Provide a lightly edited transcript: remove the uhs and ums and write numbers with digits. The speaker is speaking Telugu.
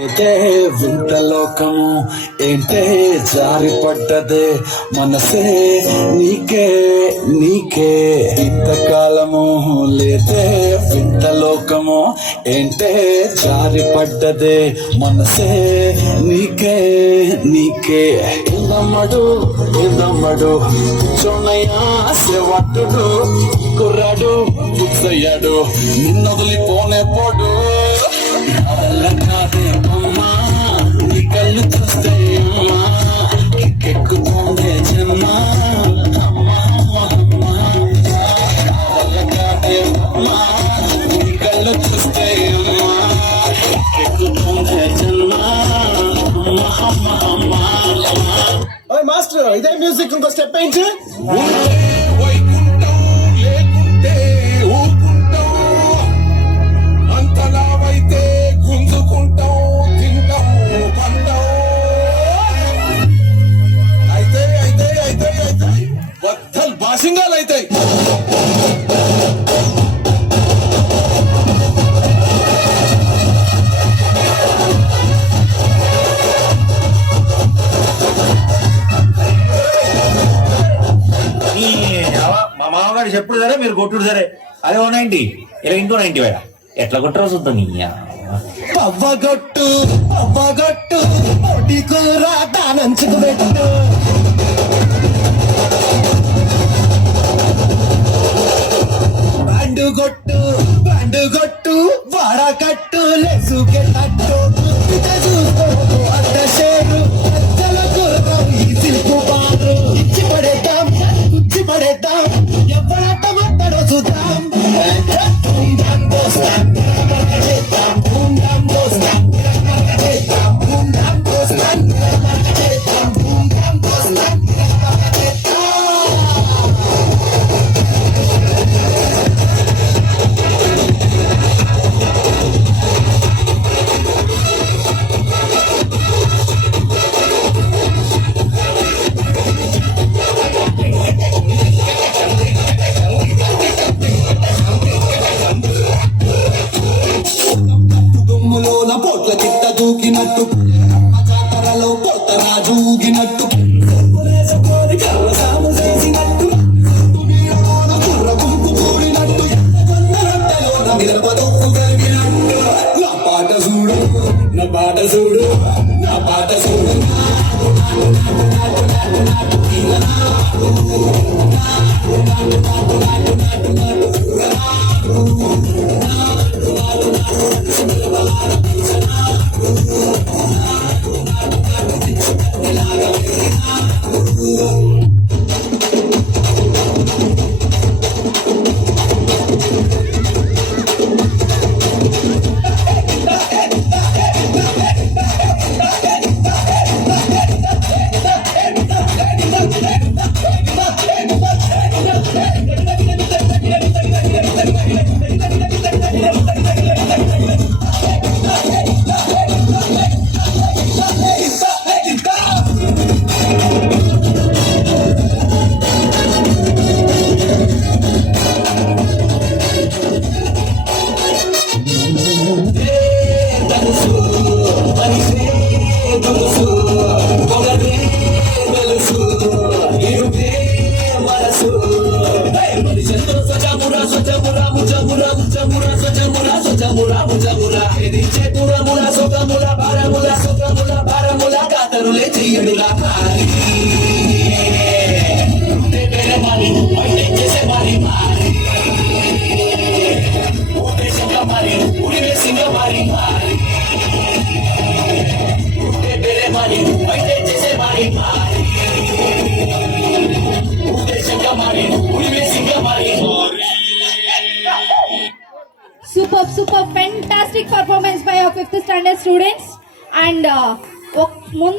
అయితే వింత లోకము ఏంటే జారి పడ్డదే మనసే నీకే నీకే ఇంతకాలము లేదే వింత లోకము ఏంటే జారి పడ్డదే మనసే నీకే నీకే ఇల్లమ్మడు ఇల్లమ్మడు చొన్నయ్యా సేవట్టుడు కుర్రాడు బుక్సయ్యాడు నిన్నొదిలిపోనే పోడు కాదే అమ్మా నీ కళ్ళు చూస్తే అమ్మా కిక్కెక్కుతోందే జన్మ అమ్మా అమ్మా కాదే అమ్మా నీ కళ్ళు చూస్తే అమ్మా కిక్కెక్కుతోందే జన్మ అమ్మా అమ్మా అమ్మా ఓయ్ మాస్టర్ ఇదే మ్యూజిక్ ఇంకో స్టెప్ ఏంటి సింగాలు అవుతాయి. మా మామగారు చెప్పుడు సరే మీరు కొట్టుడు సరే అదే 190 ఇలా ఇంకో 90 వేడ ఎట్లా కొట్టరో చూద్దాం. పవ్వగొట్టు పవ్వగొట్టు కూర దానంచుకు పెట్టు బండుగొట్టు వాడకట్టు లెసుకే తట్టు చూసుకో అడ్డ షేరు అచ్చల గుర్రం ఈ సిల్కు బారు ఇచ్చి పడేద్దాం ఎవరట మాట్లాడో చూద్దాం పోట్ల చిట్ట దూకినట్టు జాతరలో పొట్ట రాజు ఊగినట్టు కుర్ర గుంపు కూడినట్టు మిరపదొక్కు కలిగినట్టు నా పాట చూడు నా పాట చూడు నా పాట చూడు Super fantastic performance by our 5th standard students and